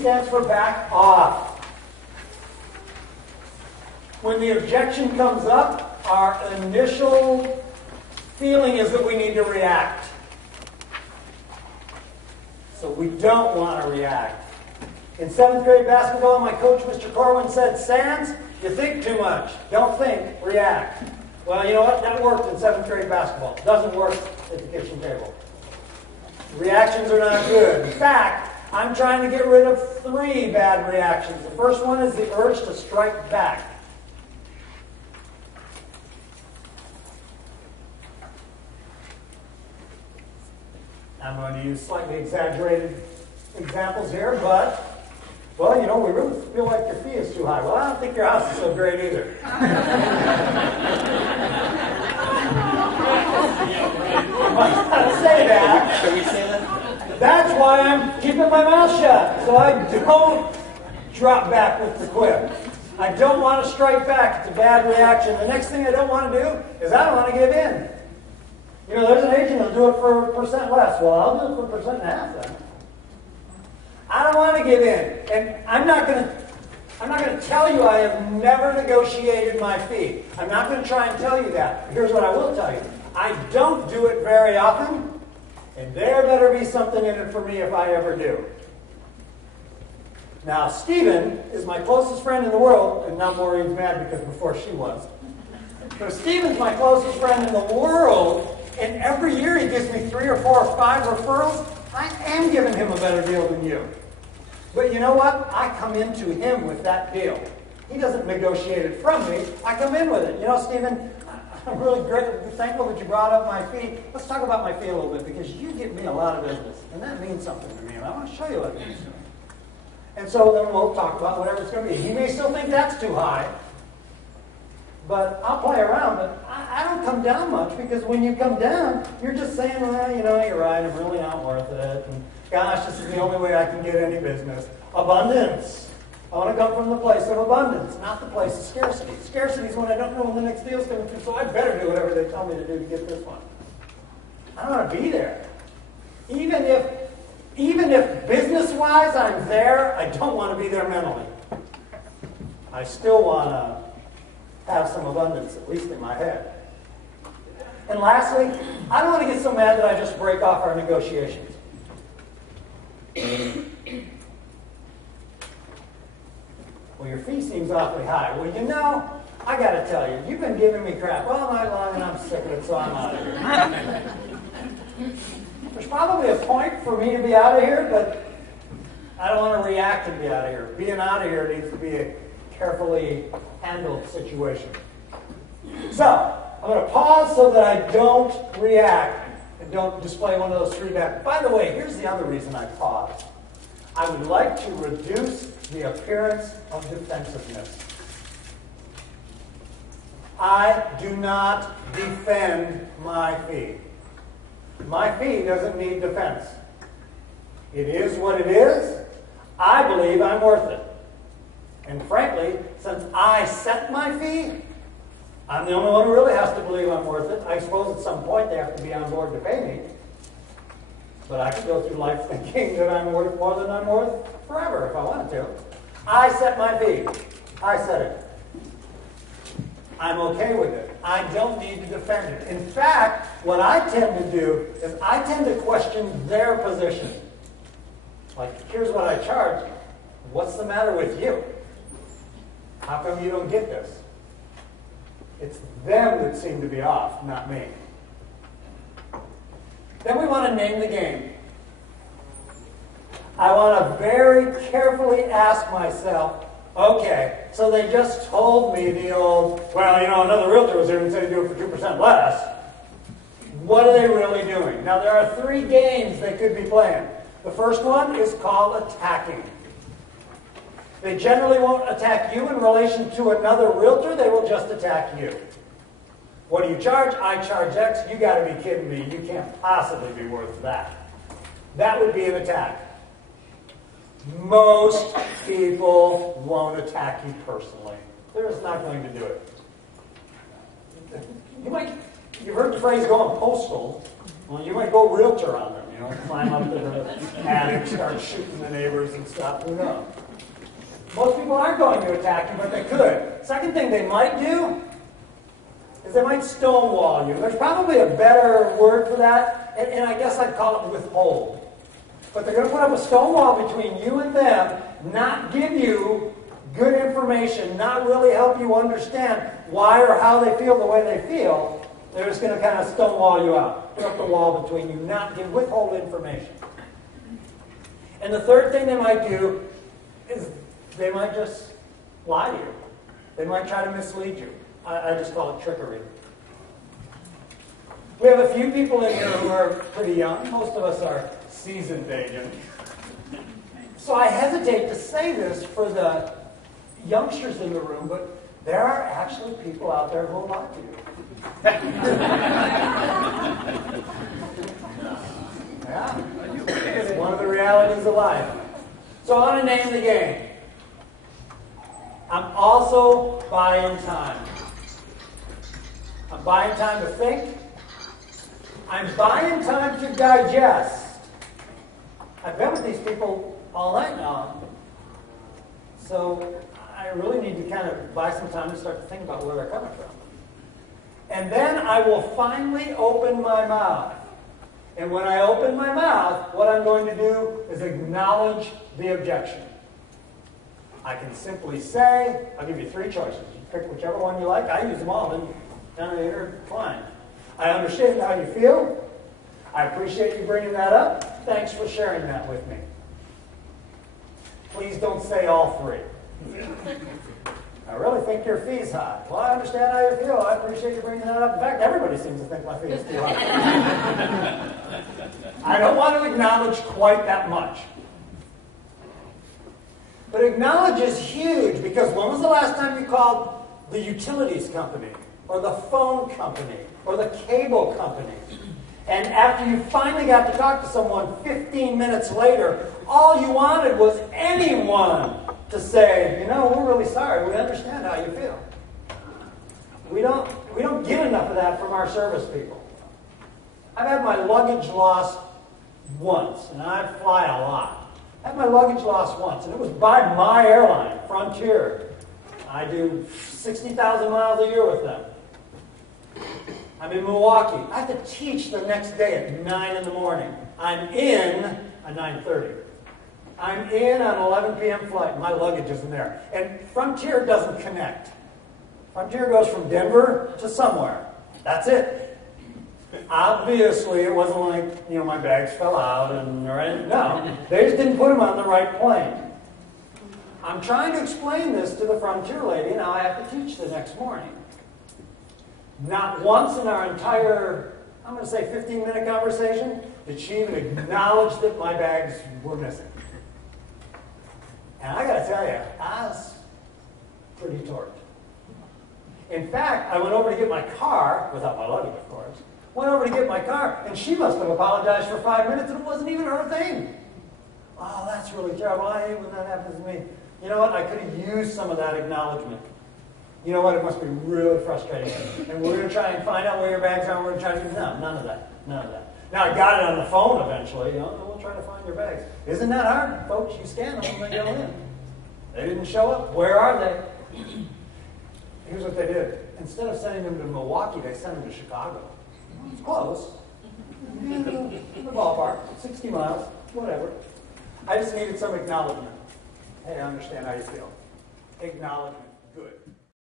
stands for back off. When the objection comes up, our initial feeling is that we need to react. So we don't want to react. In 7th grade basketball, my coach, Mr. Corwin, said, Sands, you think too much. Don't think, react. Well, you know what? That worked in 7th grade basketball. It doesn't work at the kitchen table. Reactions are not good. In fact, I'm trying to get rid of 3 bad reactions. The first one is the urge to strike back. I'm going to use slightly exaggerated examples here, but, well, you know, we really feel like your fee is too high. Well, I don't think your house is so great either. I say that. Can we say that? That's why I'm keeping my mouth shut, so I don't drop back with the quip. I don't want to strike back. It's a bad reaction. The next thing I don't want to do is I don't want to give in. You know, there's an agent that'll do it for % less. Well, I'll do it for 1.5% then. I don't want to give in. And I'm not going to tell you I have never negotiated my fee. I'm not going to try and tell you that. Here's what I will tell you. I don't do it very often, and there better be something in it for me if I ever do. Now, Stephen is my closest friend in the world, and now Maureen's mad because before she was. So Stephen's my closest friend in the world, and every year he gives me 3 or 4 or 5 referrals. I am giving him a better deal than you. But you know what? I come into him with that deal. He doesn't negotiate it from me. I come in with it. You know, Stephen, I'm really thankful that you brought up my fee. Let's talk about my fee a little bit because you give me a lot of business, and that means something to me, and I want to show you what it means to me. And so then we'll talk about whatever it's going to be. He may still think that's too high, but I'll play around. But I don't come down much because when you come down, you're just saying, well, you know, you're right, I'm really not worth it. And gosh, this is the only way I can get any business. Abundance. I want to come from the place of abundance, not the place of scarcity. Scarcity is when I don't know when the next deal is coming through, so I better do whatever they tell me to do to get this one. I don't want to be there. Even if business-wise I'm there, I don't want to be there mentally. I still want to have some abundance, at least in my head. And lastly, I don't want to get so mad that I just break off our negotiations. Well, your fee seems awfully high. Well, you know, I got to tell you, you've been giving me crap all night long and I'm sick of it, so I'm out of here. There's probably a point for me to be out of here, but I don't want to react and be out of here. Being out of here needs to be a carefully handled situation. So, I'm going to pause so that I don't react and don't display one of those 3 back. By the way, here's the other reason I pause. I would like to reduce the appearance of defensiveness. I do not defend my fee. My fee doesn't need defense. It is what it is. I believe I'm worth it. And frankly, since I set my fee, I'm the only one who really has to believe I'm worth it. I suppose at some point they have to be on board to pay me. But I could go through life thinking that I'm worth more than I'm worth forever if I wanted to. I set my fee. I set it. I'm okay with it. I don't need to defend it. In fact, what I tend to do is I tend to question their position. Like, here's what I charge. What's the matter with you? How come you don't get this? It's them that seem to be off, not me. Then we want to name the game. I want to very carefully ask myself, okay, so they just told me the old, well, you know, another realtor was there and said to do it for 2% less. What are they really doing? Now, there are 3 games they could be playing. The first one is called attacking. They generally won't attack you in relation to another realtor. They will just attack you. What do you charge? I charge X. You got to be kidding me. You can't possibly be worth that. That would be an attack. Most people won't attack you personally. They're just not going to do it. You've heard the phrase going postal. Well, you might go realtor on them, you know, climb up to the attic might start shooting the neighbors and stuff. Who knows? Most people aren't going to attack you, but they could. Second thing they might do is they might stonewall you. There's probably a better word for that, and I guess I'd call it withhold. But they're going to put up a stonewall between you and them, not give you good information, not really help you understand why or how they feel the way they feel. They're just going to kind of stonewall you out, put up the wall between you, not give, withhold information. And the third thing they might do is they might just lie to you. They might try to mislead you. I just call it trickery. We have a few people in here who are pretty young. Most of us are seasoned agents. So I hesitate to say this for the youngsters in the room, but there are actually people out there who will lie to you. Yeah. It's one of the realities of life. So I want to name the game. I'm also buying time. I'm buying time to think. I'm buying time to digest. I've been with these people all night now. So I really need to kind of buy some time to start to think about where they're coming from. And then I will finally open my mouth. And when I open my mouth, what I'm going to do is acknowledge the objection. I can simply say, I'll give you three choices. You pick whichever one you like. I use them all, and kind of intertwined. I understand how you feel. I appreciate you bringing that up. Thanks for sharing that with me. Please don't say all three. I really think your fee's high. Well, I understand how you feel. I appreciate you bringing that up. In fact, everybody seems to think my fee is too high. I don't want to acknowledge quite that much. But acknowledge is huge, because when was the last time you called the utilities company or the phone company or the cable company? And after you finally got to talk to someone 15 minutes later, all you wanted was anyone to say, you know, we're really sorry. We understand how you feel. We don't get enough of that from our service people. I've had my luggage lost once, and I fly a lot. I had my luggage lost once, and it was by my airline, Frontier. I do 60,000 miles a year with them. I'm in Milwaukee. I have to teach the next day at 9 in the morning. I'm in at 9:30. I'm in on an 11 p.m. flight. My luggage isn't there. And Frontier doesn't connect. Frontier goes from Denver to somewhere. That's it. Obviously, it wasn't like, my bags fell out and right. No, they just didn't put them on the right plane. I'm trying to explain this to the Frontier lady. Now I have to teach the next morning. Not once in our entire, I'm going to say 15-minute conversation, did she even acknowledge that my bags were missing. And I got to tell you, I was pretty torqued. In fact, I went over to get my car, without my luggage, of course. Went over to get my car, and she must have apologized for 5 minutes, and it wasn't even her thing. Oh, that's really terrible. I hate when that happens to me. You know what? I could have used some of that acknowledgement. You know what? It must be really frustrating. And we're going to try and find out where your bags are. We're going to try to do none of that. None of that. Now, I got it on the phone eventually. We'll try to find your bags. Isn't that hard? Folks, you scan them when they go in. They didn't show up. Where are they? Here's what they did. Instead of sending them to Milwaukee, they sent them to Chicago. It's close. In the ballpark. 60 miles. Whatever. I just needed some acknowledgement. Hey, I understand how you feel. Acknowledgement. Good.